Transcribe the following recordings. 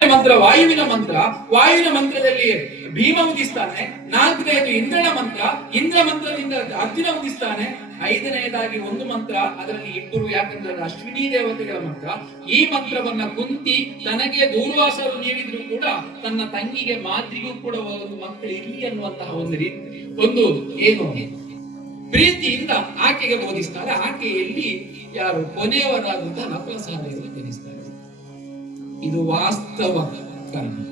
ಮಂತ್ರ, ವಾಯುವಿನ ಮಂತ್ರ, ವಾಯುವಿನ ಮಂತ್ರದಲ್ಲಿ ಭೀಮ ಉದಿಸ್ತಾನೆ ನಾಲ್ಕನೆಯದು ಇಂದ್ರನ ಮಂತ್ರ, ಇಂದ್ರ ಮಂತ್ರದಿಂದ ಅರ್ಜುನ ಉದಿಸ್ತಾನೆ ಐದನೆಯದಾಗಿ ಒಂದು ಮಂತ್ರ, ಅದರಲ್ಲಿ ಇಬ್ಬರು ಯಾಕಂದ್ರೆ ಅಶ್ವಿನಿ ದೇವತೆಗಳ ಮಂತ್ರ. ಈ ಮಂತ್ರವನ್ನ ಕುಂತಿ ತನಗೆ ದೂರ್ವಾಸರು ನೀಡಿದ್ರು ಕೂಡ ತನ್ನ ತಂಗಿಗೆ ಮಾತ್ರಿಗೂ ಕೂಡ ಒಂದು ಮಂತ್ರ ಇರಲಿ ಅನ್ನುವಂತಹ ಒಂದು ರೀತಿ, ಒಂದು ಏನು ಪ್ರೀತಿಯಿಂದ ಆಕೆಗೆ ಬೋಧಿಸ್ತಾರೆ. ಆಕೆಯಲ್ಲಿ ಯಾರು ಕೊನೆಯವರಾದಂತಹ ನಕಲ ಸಹ ಇದು ವಾಸ್ತವ ಕರ್ಮ.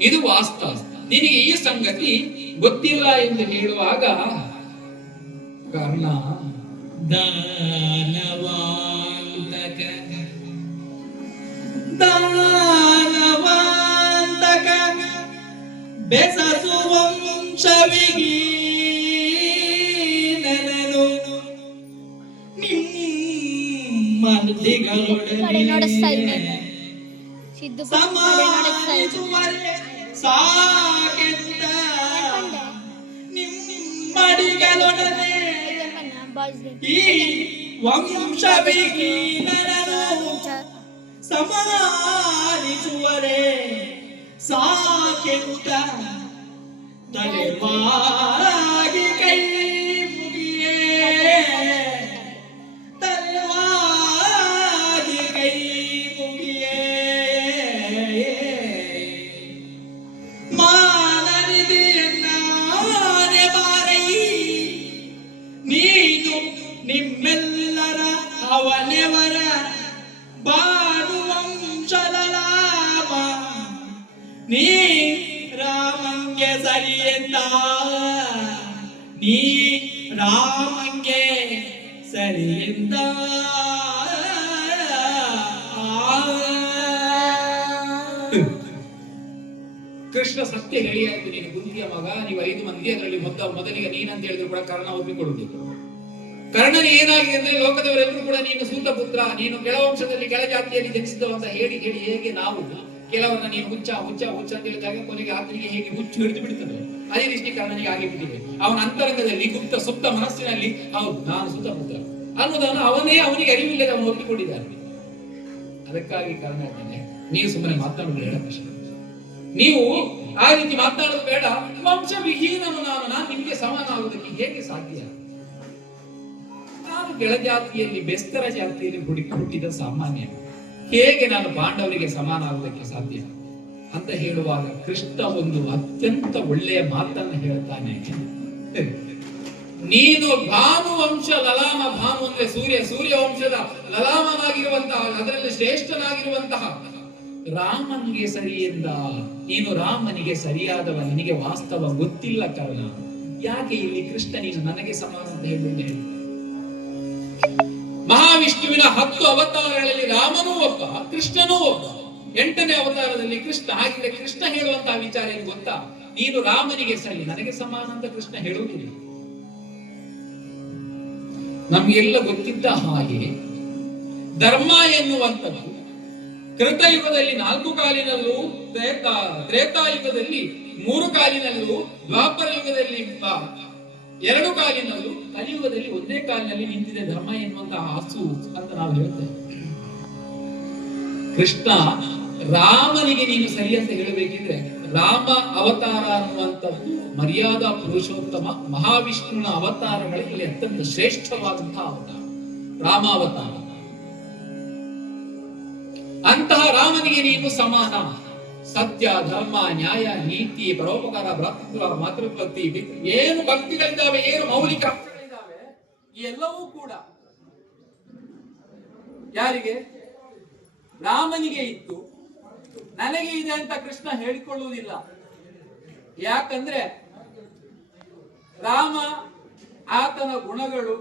ಇದು ವಾಸ್ತವ ನಿನಗೆ ಈ ಸಂಗತಿ ಗೊತ್ತಿಲ್ಲ ಎಂದು ಹೇಳುವಾಗ ಕರ್ಣ ದಾನವಾಂತಕ. ದಾನವಾಂತಕ. ಬೆಸಸುವ ವಂಶವಿಗಿ ನೆನೆದು ಸಿದ್ದು ಸಾಕೆಂತ ಸಾಕೆಂದ ನಿಮ್ಮಡಿಗಳೊಡನೆ ಈ ಸಮಾನಿಸುವರೆ ತಲೆವಾಗಿ ಕೈ ರಾಮಂಗೆ ಎಂದ? ಕೃಷ್ಣ ಸತ್ಯ ಹೇಳಿಯಾಯ್ತು ನೀನು ಗುಂಡಿಯ ಮಗ, ನೀವು ಐದು ಮಂದಿ ಅದರಲ್ಲಿ ಮೊತ್ತ ಮೊದಲಿಗೆ ನೀನಂತ ಹೇಳಿದ್ರು ಕೂಡ ಕರ್ಣ ಒಪ್ಪಿಕೊಳ್ಳುವುದಿಲ್ಲ. ಕರ್ಣನ ಏನಾಗಿದೆ ಅಂದ್ರೆ ಲೋಕದವರೆಲ್ಲರೂ ಕೂಡ ನೀನು ಸೂತ ಪುತ್ರ ನೀನು ಕೆಳವಂಶದಲ್ಲಿ ಕೆಳ ಜಾತಿಯಲ್ಲಿ ಅಂತ ಹೇಳಿ ಹೇಳಿ ಹೇಗೆ ನಾವು ಕೆಲವರನ್ನ ನೀನು ಹುಚ್ಚ ಹುಚ್ಚ ಹುಚ್ಚ ಅಂತ ಹೇಳಿದಾಗ ಕೊನೆಗೆ ಆತನಿಗೆ ಹೇಗೆ ಹುಚ್ಚು ಹಿಡಿದು ಬಿಡ್ತದೆ. ಅದೇ ರೀತಿ ಕಾರಣನಿಗೆ ಆಗಿ ಬಿಟ್ಟಿದೆ. ಅವನ ಅಂತರಂಗದಲ್ಲಿ ಗುಪ್ತ, ಸುಪ್ತ ಮನಸ್ಸಿನಲ್ಲಿ ಹೌದು, ನಾನು ಸುತ್ತಮುತ್ತ ಅನ್ನೋದನ್ನು ಅವನೇ ಅವನಿಗೆ ಅರಿವಿಲ್ಲದೆ ಅವನು ಒಪ್ಪಿಕೊಂಡಿದ್ದಾನೆ. ಅದಕ್ಕಾಗಿ ಕಾರಣ ಹೇಳ್ತಾನೆ ನೀವು ಸುಮ್ಮನೆ ಮಾತಾಡೋದು ಹೇಳ ನೀವು ಆ ರೀತಿ ಮಾತನಾಡೋದು ಬೇಡ. ವಂಶ ವಿಹೀನನು ನಾನು ನಾನು ನಿಮಗೆ ಸಮಾನ ಆಗುವುದಕ್ಕೆ ಹೇಗೆ ಸಾಧ್ಯ? ನಾನು ಕೆಳಜಾತಿಯಲ್ಲಿ ಬೆಸ್ತರ ಜಾತಿಯಲ್ಲಿ ಹುಡುಕಿ ಹುಟ್ಟಿದ ಸಾಮಾನ್ಯ ಹೇಗೆ ನಾನು ಪಾಂಡವರಿಗೆ ಸಮಾನ ಆಗುವುದಕ್ಕೆ ಸಾಧ್ಯ? ಅಂತ ಹೇಳುವಾಗ ಕೃಷ್ಣ ಒಂದು ಅತ್ಯಂತ ಒಳ್ಳೆಯ ಮಾತನ್ನು ಹೇಳ್ತಾನೆ. ನೀನು ಭಾನು ವಂಶ ಲಲಾಮ ಭಾನು ಅಂದ್ರೆ ಸೂರ್ಯ ಸೂರ್ಯ ವಂಶದ ಲಲಾಮನಾಗಿರುವಂತಹ, ಅದರಲ್ಲಿ ಶ್ರೇಷ್ಠನಾಗಿರುವಂತಹ ರಾಮನಿಗೆ ಸರಿಯಿಂದ, ನೀನು ರಾಮನಿಗೆ ಸರಿಯಾದವ, ನಿನಗೆ ವಾಸ್ತವ ಗೊತ್ತಿಲ್ಲ ಕಾರಣ. ಯಾಕೆ ಇಲ್ಲಿ ಕೃಷ್ಣ ನೀನು ನನಗೆ ಸಮಾನ ಅಂತ ಹೇಳುವುದೇ ಮಹಾವಿಷ್ಣುವಿನ ಹತ್ತು ಅವತಾರಗಳಲ್ಲಿ ರಾಮನೂ ಒಬ್ಬ, ಕೃಷ್ಣನೂ ಒಬ್ಬ. ಎಂಟನೇ ಅವತಾರದಲ್ಲಿ ಕೃಷ್ಣ, ಹಾಗಿದ್ರೆ ಕೃಷ್ಣ ಹೇಳುವಂತಹ ವಿಚಾರ ಏನು ಗೊತ್ತಾ? ನೀನು ರಾಮನಿಗೆ ಸರಿ, ನನಗೆ ಸಮಾನ ಅಂತ ಕೃಷ್ಣ ಹೇಳುವುದಿಲ್ಲ. ನಮಗೆಲ್ಲ ಗೊತ್ತಿದ್ದ ಹಾಗೆ, ಧರ್ಮ ಎನ್ನುವಂಥದ್ದು ಕೃತಯುಗದಲ್ಲಿ ನಾಲ್ಕು ಕಾಲಿನಲ್ಲೂ, ತ್ರೇತಾ, ತ್ರೇತಾಯುಗದಲ್ಲಿ ಮೂರು ಕಾಲಿನಲ್ಲೂ ದ್ವಾಪರ ಯುಗದಲ್ಲಿ ಎರಡು ಕಾಲಿನಲ್ಲೂ ಕಲಿಯುಗದಲ್ಲಿ ಒಂದೇ ಕಾಲಿನಲ್ಲಿ ನಿಂತಿದೆ ಧರ್ಮ ಎನ್ನುವಂತಹ ಹಸು ಅಂತ ನಾವು ಹೇಳ್ತೇವೆ. ಕೃಷ್ಣ ರಾಮನಿಗೆ ನೀನು ಸರಿ ಅಂತ ಹೇಳಬೇಕಿದ್ರೆ ರಾಮ ಅವತಾರ ಅನ್ನುವಂಥದ್ದು ಮರ್ಯಾದಾ ಪುರುಷೋತ್ತಮ ಮಹಾವಿಷ್ಣುವಿನ ಅವತಾರಗಳಲ್ಲಿ ಅತ್ಯಂತ ಶ್ರೇಷ್ಠವಾದಂತಹ ಅವತಾರ. ರಾಮಾವತಾರ ಅಂತಹ ರಾಮನಿಗೆ ನೀನು ಸಮಾನ. ಸತ್ಯ, ಧರ್ಮ, ನ್ಯಾಯ, ನೀತಿ, ಪರೋಪಕಾರ, ಭ್ರಾತೃತ್ವ, ಮಾತೃಭಕ್ತಿ ಏನು ಭಕ್ತಿಗಳಿದ್ದಾವೆ, ಏನು ಮೌಲಿಕ ಅಂಶಗಳಿದ್ದಾವೆ ಎಲ್ಲವೂ ಕೂಡ ಯಾರಿಗೆ? ರಾಮನಿಗೆ ಇತ್ತು. ನನಗೆ ಇದೆ ಅಂತ ಕೃಷ್ಣ ಹೇಳಿಕೊಳ್ಳುವುದಿಲ್ಲ. ಯಾಕಂದ್ರೆ ರಾಮ, ಆತನ ಗುಣಗಳು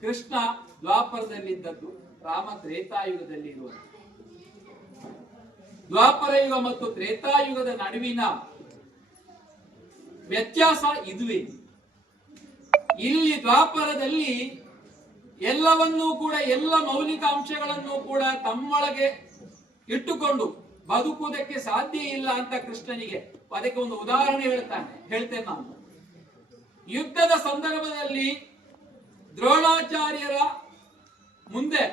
ಕೃಷ್ಣ ದ್ವಾಪರದಲ್ಲಿದ್ದದ್ದು, ರಾಮ ತ್ರೇತಾಯುಗದಲ್ಲಿ ಇರುವುದು ದ್ವಾಪರ ಯುಗ ಮತ್ತು ತ್ರೇತಾಯುಗದ ನಡುವಿನ ವ್ಯತ್ಯಾಸ ಇದುವೇ. ಇಲ್ಲಿ ದ್ವಾಪರದಲ್ಲಿ ಎಲ್ಲವನ್ನೂ ಕೂಡ, ಎಲ್ಲ ಮೌಲಿಕ ಅಂಶಗಳನ್ನು ಕೂಡ ತಮ್ಮೊಳಗೆ ಇಟ್ಟುಕೊಂಡು ಬದುಕುವುದಕ್ಕೆ ಸಾಧ್ಯ ಇಲ್ಲ ಅಂತ ಕೃಷ್ಣನಿಗೆ ಅದಕ್ಕೆ ಒಂದು ಉದಾಹರಣೆ ಹೇಳ್ತಾನೆ, ಹೇಳ್ತೇನೆ ನಾನು. ಯುದ್ಧದ ಸಂದರ್ಭದಲ್ಲಿ ದ್ರೋಣಾಚಾರ್ಯರ ಮುಂದೆ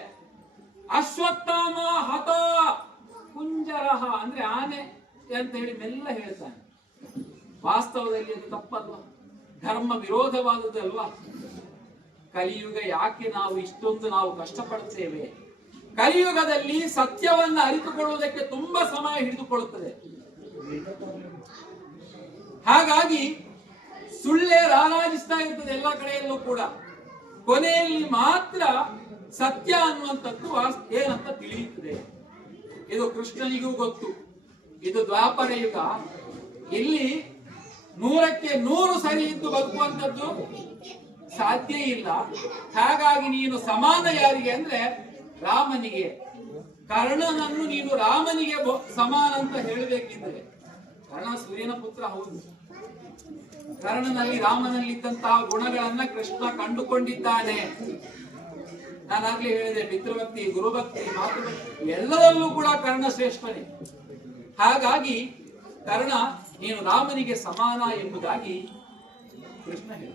ಅಶ್ವತ್ಥಾಮ ಹತ ಕುಂಜರಹ ಅಂದ್ರೆ ಆನೆ ಅಂತ ಹೇಳಿ ಮೆಲ್ಲ ಹೇಳ್ತಾನೆ. ವಾಸ್ತವದಲ್ಲಿ ಅದು ತಪ್ಪಲ್ವಾ? ಧರ್ಮ ವಿರೋಧವಾದದ್ದಲ್ವಾ ಕಲಿಯುಗ ಯಾಕೆ ನಾವು ಇಷ್ಟೊಂದು ನಾವು ಕಷ್ಟಪಡ್ತೇವೆ? ಕಲಿಯುಗದಲ್ಲಿ ಸತ್ಯವನ್ನ ಅರಿತುಕೊಳ್ಳುವುದಕ್ಕೆ ತುಂಬಾ ಸಮಯ ಹಿಡಿದುಕೊಳ್ಳುತ್ತದೆ. ಹಾಗಾಗಿ ಸುಳ್ಳೇ ರಾರಾಜಿಸ್ತಾ ಇರ್ತದೆ ಎಲ್ಲ ಕಡೆಯಲ್ಲೂ ಕೂಡ. ಕೊನೆಯಲ್ಲಿ ಮಾತ್ರ ಸತ್ಯ ಅನ್ನುವಂಥದ್ದು ಏನಂತ ತಿಳಿಯುತ್ತದೆ. ಇದು ಕೃಷ್ಣನಿಗೂ ಗೊತ್ತು. ಇದು ದ್ವಾಪರ ಯುಗ. ಇಲ್ಲಿ ನೂರಕ್ಕೆ ನೂರು ಸರಿ ಇದ್ದು ಬದುಕುವಂಥದ್ದು ಸಾಧ್ಯ ಇಲ್ಲ. ಹಾಗಾಗಿ ನೀನು ಸಮಾನ ಯಾರಿಗೆ ಅಂದ್ರೆ ರಾಮನಿಗೆ. ಕರ್ಣನನ್ನು ನೀನು ರಾಮನಿಗೆ ಸಮಾನ ಅಂತ ಹೇಳಬೇಕಿದ್ರೆ. ಕರ್ಣ ಸೂರ್ಯನ ಪುತ್ರ ಹೌದು. ಕರ್ಣನಲ್ಲಿ ರಾಮನಲ್ಲಿದ್ದಂತಹ ಗುಣಗಳನ್ನ ಕೃಷ್ಣ ಕಂಡುಕೊಂಡಿದ್ದಾನೆ. ನಾನಾಗ್ಲೇ ಹೇಳಿದೆ, ಪಿತೃಭಕ್ತಿ, ಗುರುಭಕ್ತಿ, ಮಾತೃಭಕ್ತಿ ಎಲ್ಲದಲ್ಲೂ ಕೂಡ ಕರ್ಣ ಶ್ರೇಷ್ಠನೇ. ಹಾಗಾಗಿ ಕರ್ಣ ನೀನು ರಾಮನಿಗೆ ಸಮಾನ ಎಂಬುದಾಗಿ ಕೃಷ್ಣ ಹೇಳ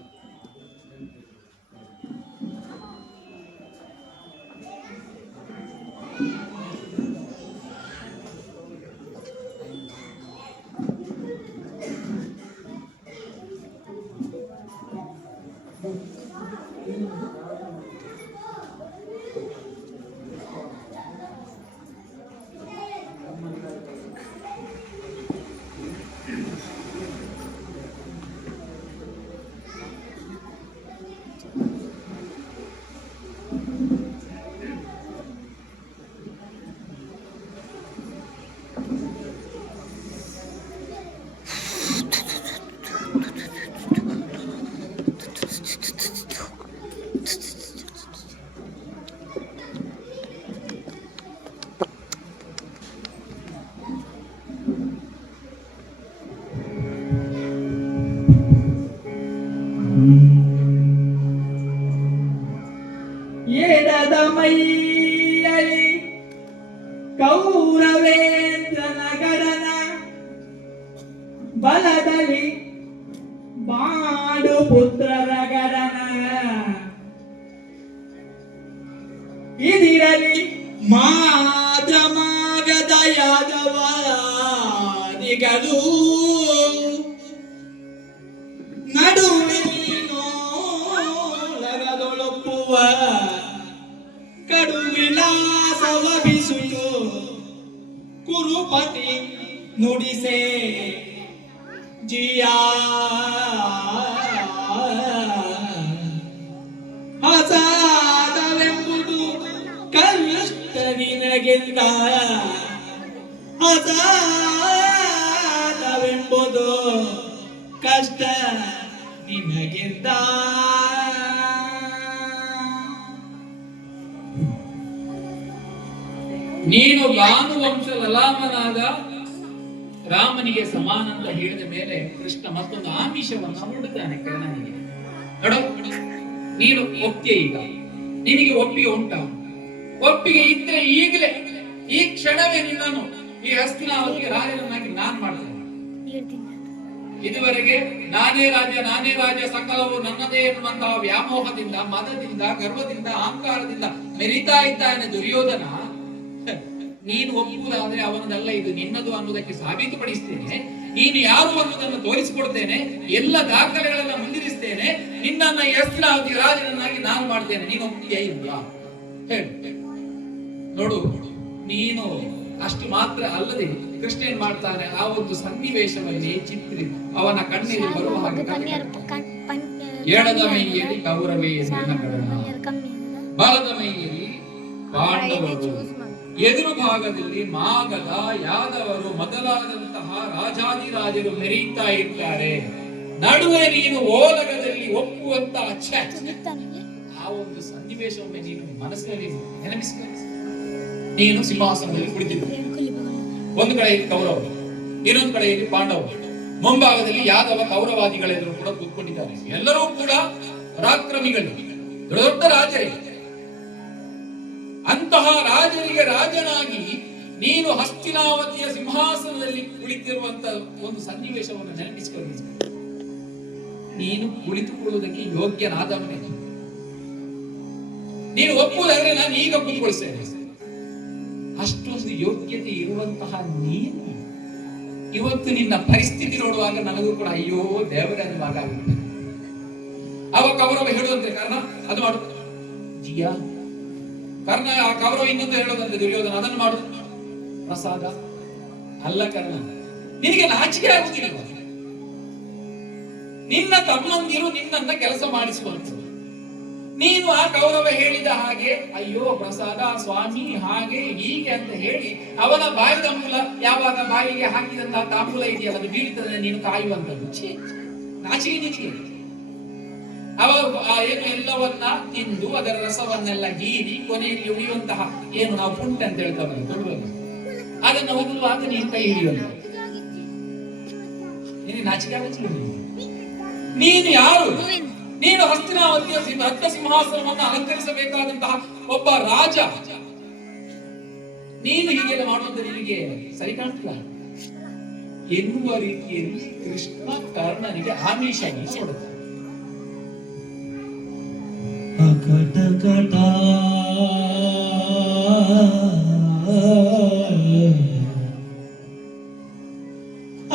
ಮಾಗದ ಯಾದವಾದಿಗಳು ನಡುವಿನೊಳಗದೊಳಪ್ಪುವ ಕಡು ವಿಲಾಸವ ಬಿಸುಯು ಕುರುಪತಿ ನುಡಿಸೆ ಜಿಯಾ. ಹಸಾದವೆಂಬುದು ಕನಿಷ್ಠ ನಿನಗಿಲ್ಲ ಕಷ್ಟ ನಿನಗಿಲ್ಲ ನೀನು ಭಾನುವಂಶ ಲಲಾಮನಾದ ರಾಮನಿಗೆ ಸಮಾನ ಅಂತ ಹೇಳಿದ ಮೇಲೆ ಕೃಷ್ಣ ಮತ್ತೊಂದು ಆಮಿಷವನ್ನು ಹುಡುತಾನೆ ಕರ್ಣನಿಗೆ. ನೀನು ಒಪ್ಪಿಗೆ ಈಗ. ನಿನಗೆ ಒಪ್ಪಿಗೆ ಉಂಟ. ಒಪ್ಪಿಗೆ ಇದ್ರೆ ಈಗಲೇ, ಈ ಕ್ಷಣವೇ ನಿನ್ನನ್ನು ಈ ಹಸ್ತಿನಾವತಿಗೆ ರಾಜನನ್ನಾಗಿ ನಾನ್ ಮಾಡಿದೆ. ಇದುವರೆಗೆ ನಾನೇ ರಾಜ ನಾನೇ ರಾಜ ಸಕಲವು ನನ್ನದೇ ಎನ್ನುವಂತಹ ವ್ಯಾಮೋಹದಿಂದ ಮದದಿಂದ ಗರ್ವದಿಂದ ಅಹಂಕಾರದಿಂದ ಮೆರಿತಾ ಇದ್ದಾನೆ ದುರ್ಯೋಧನ. ನೀನು ಒಪ್ಪುವುದಾದ್ರೆ ಅವನದಲ್ಲ ಇದು ನಿನ್ನದು ಅನ್ನೋದಕ್ಕೆ ಸಾಬೀತುಪಡಿಸ್ತೇನೆ. ನೀನು ಯಾರು ಅನ್ನೋದನ್ನು ತೋರಿಸಿಕೊಡ್ತೇನೆ ಎಲ್ಲ ದಾಖಲೆಗಳನ್ನ ಮುಂದಿರಿಸ್ತೇನೆ ನಿನ್ನನ್ನ ಯಸ್ತ್ರಾವತಿ ರಾಜನನ್ನಾಗಿ ನಾನು ಮಾಡ್ತೇನೆ. ನೀನು ಒಪ್ಪಿಗೆ ಇಲ್ಲ ಹೇಳು. ನೋಡು ನೀನು ಅಷ್ಟು ಮಾತ್ರ ಅಲ್ಲದೆ ಕೃಷ್ಣ ಏನ್ ಮಾಡ್ತಾನೆ ಆ ಒಂದು ಸನ್ನಿವೇಶದಲ್ಲಿ ಚಿತ್ರಿ ಅವನ ಕಣ್ಣಿಗೆ ಬರುವ ಹಾಗೆ. ಎಡದ ಮೈಯಲ್ಲಿ ಕೌರವೇ ಕಮ್ಮಿ ಬಲದ ಮೈಯಲ್ಲಿ ಪಾಂಡವರು. ಎದುರು ಭಾಗದಲ್ಲಿ ಮಾಗದ ಯಾದವರು ಮೊದಲಾದಂತಹ ರಾಜಾದಿರಾಜರು ಮೆರೆಯುತ್ತಾ ಇರ್ತಾರೆ. ನಡುವೆ ನೀನು ಓಲಗದಲ್ಲಿ ಒಪ್ಪುವಂತಹ ಛೆ, ಆ ಒಂದು ಸನ್ನಿವೇಶವೊಮ್ಮೆ ನೀನು ಮನಸ್ಸಿನಲ್ಲಿ ನೆನಪಿಸಿಕೊಳ್ಳಿ ನೀನು ಸಿಂಹಾಸನದಲ್ಲಿ ಕುಳಿತಿದ್ದ. ಒಂದು ಕಡೆಯಲ್ಲಿ ಕೌರವರು, ಇನ್ನೊಂದು ಕಡೆಯಲ್ಲಿ ಪಾಂಡವರು. ಮುಂಭಾಗದಲ್ಲಿ ಯಾದವ ಕೌರವಾದಿಗಳೆಲ್ಲರೂ ಕೂಡ ಕೂತ್ಕೊಂಡಿದ್ದಾರೆ. ಎಲ್ಲರೂ ಕೂಡ ಪರಾಕ್ರಮಿಗಳು. ದೊಡ್ಡ ದೊಡ್ಡ ರಾಜರೇ. ಅಂತಹ ರಾಜರಿಗೆ ರಾಜನಾಗಿ ನೀನು ಹಸ್ತಿನಾವತಿಯ ಸಿಂಹಾಸನದಲ್ಲಿ ಕುಳಿತಿರುವಂತ ಒಂದು ಸನ್ನಿವೇಶವನ್ನು ನೆನಪಿಸಿಕೊಳ್ಳಿ. ನೀನು ಕುಳಿತುಕೊಳ್ಳುವುದಕ್ಕೆ ಯೋಗ್ಯನಾದವನೇ. ನೀನು ಒಪ್ಪುವುದಾದ್ರೆ ನಾನು ಈಗ ಕೂತ್ಕೊಳಿಸ್ತೇನೆ ಅಷ್ಟೊಂದು ಯೋಗ್ಯತೆ ಇರುವಂತಹ ನೀನು. ಇವತ್ತು ನಿನ್ನ ಪರಿಸ್ಥಿತಿ ನೋಡುವಾಗ ನನಗೂ ಕೂಡ ಅಯ್ಯೋ ದೇವರೇ ಅನ್ನುವಾಗ ಆಗುತ್ತೆ ಅವ ಕೌರವ ಹೇಳುವಂತೆ ಕಾರಣ, ಅದು ಮಾಡು. ಜಿಯಾ. ಕರ್ಣ, ಆ ಕೌರವ ಇನ್ನೊಂದು ಹೇಳೋದಂತೆ ದುರ್ಯೋಧನ, ಅದನ್ನು ಮಾಡು. ಪ್ರಸಾದ. ಅಲ್ಲ ಕರ್ಣ ನಿನಗೆ ನಾಚಿಕೆ ಆಗುತ್ತಿಲ್ಲ ನಿನ್ನ ತಮ್ಮಂದಿರು ನಿನ್ನನ್ನ ಕೆಲಸ ಮಾಡಿಸುವಂಥದ್ದು ನೀನು ಆ ಕೌರವ ಹೇಳಿದ ಹಾಗೆ ಅಯ್ಯೋ ಪ್ರಸಾದ ಸ್ವಾಮಿ ಹಾಗೆ ಹೀಗೆ ಅಂತ ಹೇಳಿ ಅವನ ಬಾಯದ ಮೂಲ ಯಾವಾಗ ಬಾಯಿಗೆ ಹಾಕಿದಂತಹ ತಾಂಬೂಲ ಇದೆಯಲ್ಲ ಅದು ಬೀಳ್ತದೆ ನೀನು ಕಾಯುವಂತದ್ದು ಛೀ, ನಾಚಿಕೆ ನಿನಗೆ ಅವ ಏನು ಎಲ್ಲವನ್ನ ತಿಂದು ಅದರ ರಸವನ್ನೆಲ್ಲ ಗೀರಿ ಕೊನೆಯಲ್ಲಿ ಉಳಿಯುವಂತಹ ಏನು ನಾವು ಪುಂಟ ಅಂತ ಹೇಳ್ತಾವಲ್ಲ ತೊಡುವಲ್ಲ ಅದನ್ನ ಓದುವಾಗ ನೀನು ಕೈ ಹಿಡಿಯೋದು ನೀನು ನಾಚಿಕೆ ನೀನು ಯಾರು? ನೀನು ಹಸ್ತಿನಾವತಿಯ ಭಕ್ತ ಸಿಂಹಾಸನವನ್ನು ಅಲಂಕರಿಸಬೇಕಾದಂತಹ ಒಬ್ಬ ರಾಜ. ನೀನು ಹೀಗೆಲ್ಲ ಮಾಡುವಂತ ನಿನಗೆ ಸರಿ ಕಾಣ್ತಿಲ್ಲ? ಎನ್ನುವ ರೀತಿಯಲ್ಲಿ ಕೃಷ್ಣ ಕರ್ಣನಿಗೆ ಆಮಿಷ ಕೊಡುತ್ತೆ. ಕಟ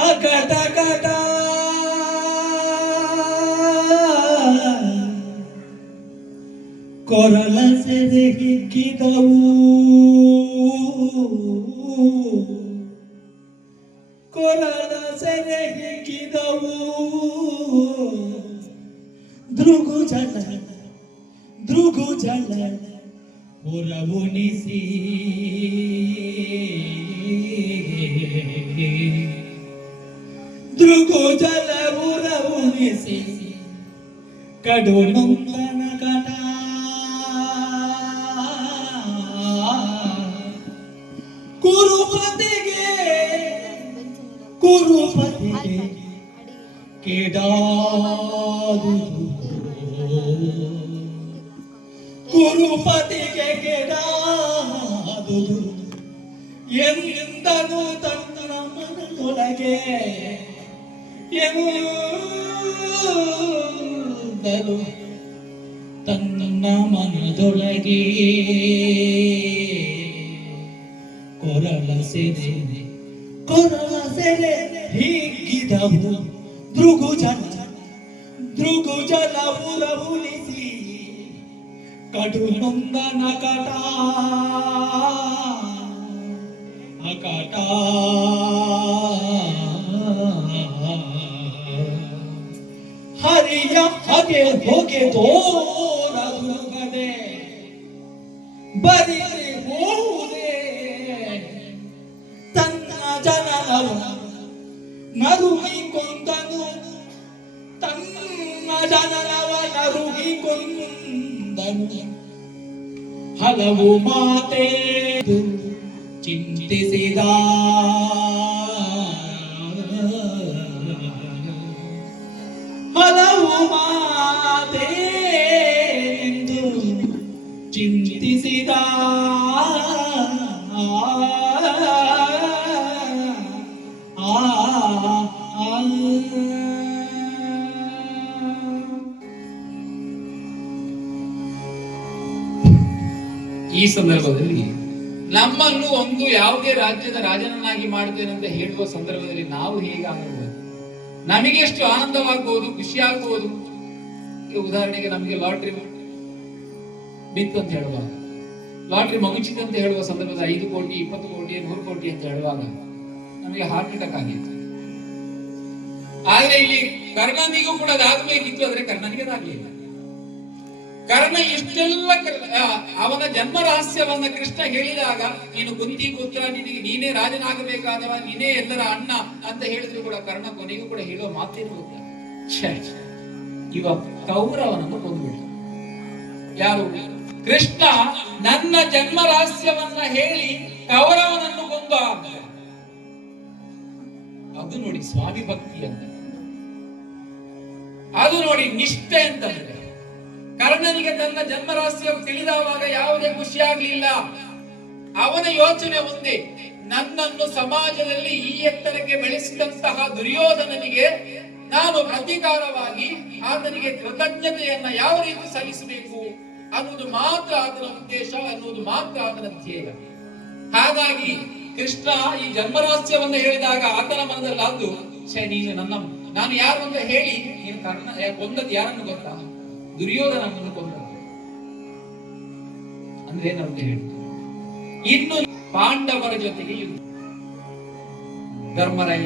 ಅಕಟ ಕಟ ಸೆರೆ ಕುರುಪತಿಗೆ ಕೆಡಾದುದು. ಎಂದನು ತನ್ನ ಮನದೊಳಗೆ ಎಂದನು ತನ್ನ ಮನದೊಳಗೆ ಕೊರಳ ಸೆರೆ ಕೊರಳ ಸೆರೆ ಹಿಗ್ಗಿದವು. ದೃಗುಜಲ ಕಡು ನೊಂದನ ಕಟ ಅಕಟ ಹರಿಯ ಹಗೆ ಹೋಗೆ ತೋರದುಗದೆ ಬರಿ ಹೋದೆ ತನ್ನ ಜನರವ ನರುಗಿಕೊಂಡನು ತನ್ನ ಜನರವ ನರುಗಿಕೊಂಡನು ಹಲವು ಮಾತೆ ಚಿಂತಿಸಿದ. ಹಲವು ಮಾತೆ ಸಂದರ್ಭದಲ್ಲಿ ನಮ್ಮನ್ನು ಒಂದು ಯಾವುದೇ ರಾಜ್ಯದ ರಾಜನನ್ನಾಗಿ ಮಾಡ್ತೇನೆ ಅಂತ ಹೇಳುವ ಸಂದರ್ಭದಲ್ಲಿ ನಾವು ಹೇಗಾಗಬಹುದು ನಮಗೆ ಎಷ್ಟು ಆನಂದವಾಗಬಹುದು ಖುಷಿ ಆಗಬಹುದು ಉದಾಹರಣೆಗೆ ನಮಗೆ ಲಾಟ್ರಿ ಬಿತ್ತು ಅಂತ ಹೇಳುವಾಗ, ಲಾಟ್ರಿ ಮಗುಚಿತ್ತು ಅಂತ ಹೇಳುವ ಸಂದರ್ಭದಲ್ಲಿ ಐದು ಕೋಟಿ, ಇಪ್ಪತ್ತು ಕೋಟಿ, ನೂರು ಕೋಟಿ ಅಂತ ಹೇಳುವಾಗ ನಮಗೆ ಹಾರ್ಟ್ ಅಟ್ಯಾಕ್ ಆಗಿತ್ತು. ಆದ್ರೆ ಇಲ್ಲಿ ಕರ್ಣನಿಗೂ ಕೂಡ ಅದಾಗಬೇಕಿತ್ತು ಆದ್ರೆ ಕರ್ಣನಿಗೆ ಅದಾಗ್ಲಿಲ್ಲ ಕರ್ಣ ಇಷ್ಟೆಲ್ಲ ಅವನ ಜನ್ಮ ರಹಸ್ಯವನ್ನ ಕೃಷ್ಣ ಹೇಳಿದಾಗ ನೀನು ಕುಂತಿ ಪುತ್ರ ನಿನಗೆ ನೀನೇ ರಾಜನಾಗಬೇಕಾದವ ನೀನೇ ಎಲ್ಲರ ಅಣ್ಣ ಅಂತ ಹೇಳಿದ್ರು ಕೂಡ ಕರ್ಣ ಕೊನೆಗೂ ಕೂಡ ಹೇಳೋ ಛೇ, ಇವ ಕೌರವನನ್ನು ಕೊಂದುಬಿಟ್ಟ ಯಾರು? ಕೃಷ್ಣ ನನ್ನ ಜನ್ಮ ರಹಸ್ಯವನ್ನ ಹೇಳಿ ಕೌರವನನ್ನು ಕೊಂದು. ಅದು ನೋಡಿ ಸ್ವಾಮಿ ಭಕ್ತಿ ಅಂತ. ಅದು ನೋಡಿ ನಿಷ್ಠೆ ಅಂತಂದ್ರೆ ಕರ್ಣನಿಗೆ ತನ್ನ ಜನ್ಮ ರಹಸ್ಯ ತಿಳಿದವಾಗ ಯಾವುದೇ ಖುಷಿ ಆಗ್ಲಿಲ್ಲ ಅವನ ಯೋಚನೆ ಒಂದೇ, ನನ್ನನ್ನು ಸಮಾಜದಲ್ಲಿ ಈ ಎತ್ತರಕ್ಕೆ ಬೆಳೆಸಿದಂತಹ ದುರ್ಯೋಧನನಿಗೆ ನಾನು ಪ್ರತೀಕಾರವಾಗಿ ಆತನಿಗೆ ಕೃತಜ್ಞತೆಯನ್ನ ಯಾವ ರೀತಿ ಸಲ್ಲಿಸಬೇಕು ಅನ್ನುವುದು ಮಾತ್ರ ಆತನ ಉದ್ದೇಶ ಅನ್ನುವುದು ಮಾತ್ರ ಆತನ ಧ್ಯೇಯ. ಹಾಗಾಗಿ ಕೃಷ್ಣ ಈ ಜನ್ಮರಹಸ್ಯವನ್ನ ಹೇಳಿದಾಗ ಆತನ ಮನದಲ್ಲಿ ಅದು ನೀನು ನನ್ನ, ನಾನು ಯಾರು ಅಂತ ಹೇಳಿ, ನೀನು ಕರ್ಣ ಒಂದದ್ದು ಯಾರನ್ನು ಗೊತ್ತಾ? ದುರ್ಯೋಧನನನ್ನು ಕೊಂದ ಅಂದ್ರೆ ನಮ್ಗೆ ಹೇಳ್ತಾರೆ ಇನ್ನು ಪಾಂಡವರ ಜೊತೆಗೆ ಯುದ್ಧ.